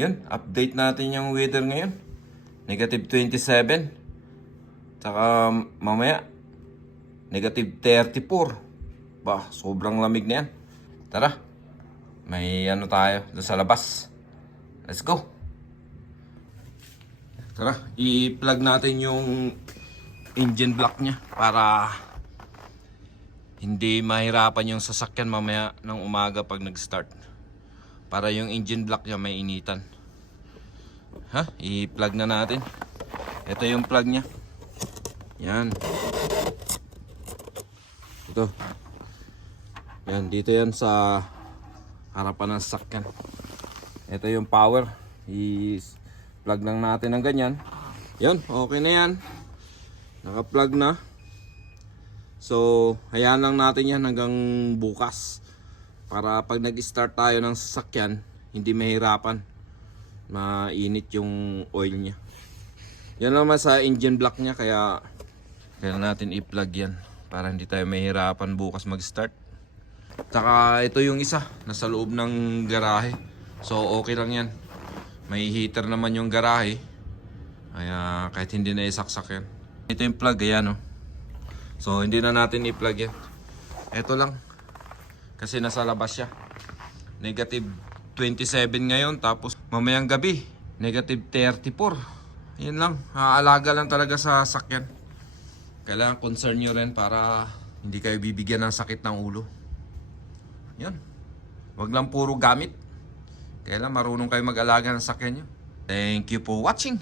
Yun, update natin yung weather ngayon. Negative 27. Tsaka mamaya, negative 34. Bah, sobrang lamig na yan. Tara, may ano tayo doon sa labas. Let's go. Tara, i-plug natin yung engine block niya para hindi mahirapan yung sasakyan mamaya ng umaga pag nag-start. Para yung engine block niya may initan. Ha? I-plug na natin. Ito yung plug niya. Yan. Ito. Yan, dito yan sa harapan ng sasakyan. Ito yung power. I-plug lang natin ng ganyan. Yan, okay na yan. Naka-plug na. So, hayaan lang natin yan hanggang bukas. Para pag nag-start tayo ng sasakyan, hindi mahirapan. Mainit yung oil niya. Yan naman sa engine block niya, kaya natin i-plug yan. Para hindi tayo mahirapan bukas mag-start. Tsaka ito yung isa, nasa loob ng garahe. So okay lang yan. May heater naman yung garahe. Kaya kahit hindi na isaksak yan. Ito yung plug, ayan o. So hindi na natin i-plug yan. Ito lang. Kasi nasa labas siya. Negative 27 ngayon. Tapos mamayang gabi, negative 34. Yan lang. Aalaga lang talaga sa sakyan. Kailangan concern nyo rin para hindi kayo bibigyan ng sakit ng ulo. Yan. Wag lang puro gamit. Kailangan marunong kayo mag-alaga ng sakyan nyo. Thank you for watching.